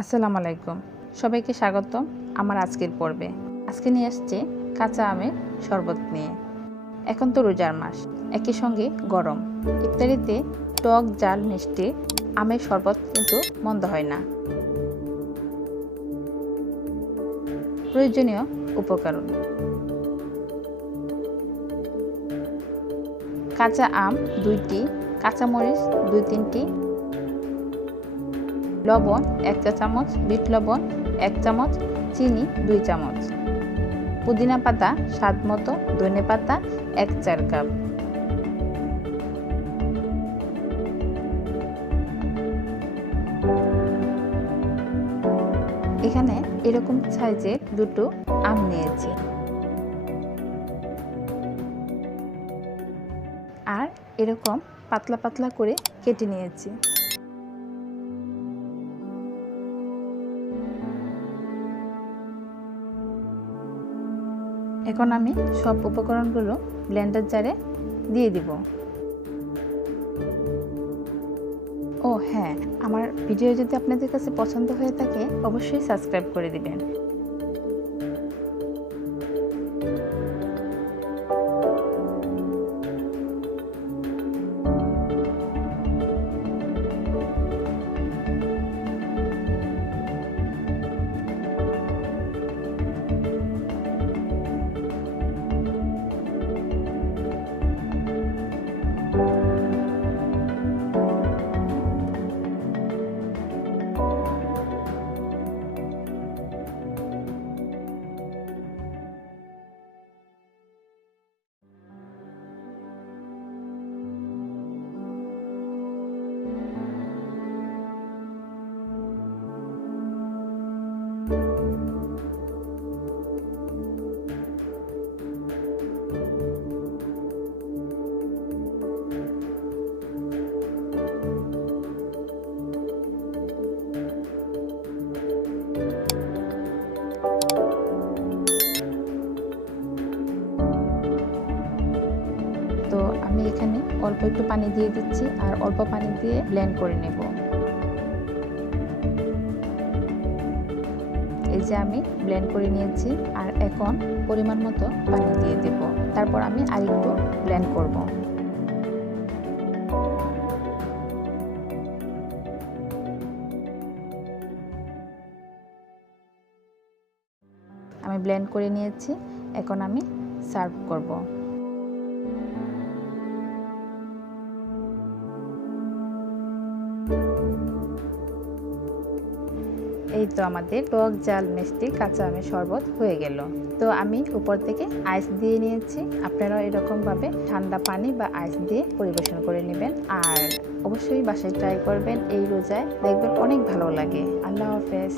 আসসালামু আলাইকুম, সবাইকে স্বাগতম আমার আজকের পর্বে। আজকে নিয়ে আসছে কাঁচা আমের শরবত নিয়ে। এখন তো রোজার মাস, একই সঙ্গে গরম। ইফতারিতে টক ঝাল মিষ্টি আমের শরবত কিন্তু মন্দ হয় না। প্রয়োজনীয় উপকরণ: কাঁচা আম 2টি, কাঁচামরিচ 2-3টি, লবণ 1 চা চামচ, বিট লবণ 1 চামচ, চিনি 2 চামচ, পুদিনা পাতা স্বাদ মতো, ধনে পাতা 1 4 কাপ। এখানে এরকম সাইজের দুটো আম নিয়েছি আর এরকম পাতলা পাতলা করে কেটে নিয়েছি। এখন আমি সব উপকরণগুলো ব্লেন্ডার জারে দিয়ে দিব। ও হ্যাঁ, আমার ভিডিও যদি আপনাদের কাছে পছন্দ হয়ে থাকে অবশ্যই সাবস্ক্রাইব করে দিবেন। তো আমি এখানে অল্প একটু পানি দিয়ে দিচ্ছি আর অল্প পানি দিয়ে ব্লেন্ড করে নেব। এই যে আমি ব্লেন্ড করে নিয়েছি আর এখন পরিমাণ মতো পানি দিয়ে দেব। তারপর আমি আরেকটু ব্লেন্ড করব। আমি ব্লেন্ড করে নিয়েছি, এখন আমি সার্ভ করব। এই তো আমাদের টক ঝাল মিষ্টি কাঁচা আমের শরবত হয়ে গেল। তো আমি উপর থেকে আইস দিয়ে নিয়েছি। আপনারাও এরকমভাবে ঠান্ডা পানি বা আইস দিয়ে পরিবেশন করে নেবেন আর অবশ্যই বাসায় ট্রাই করবেন এই রোজায়, দেখবেন অনেক ভালো লাগে। আল্লাহ হাফেজ।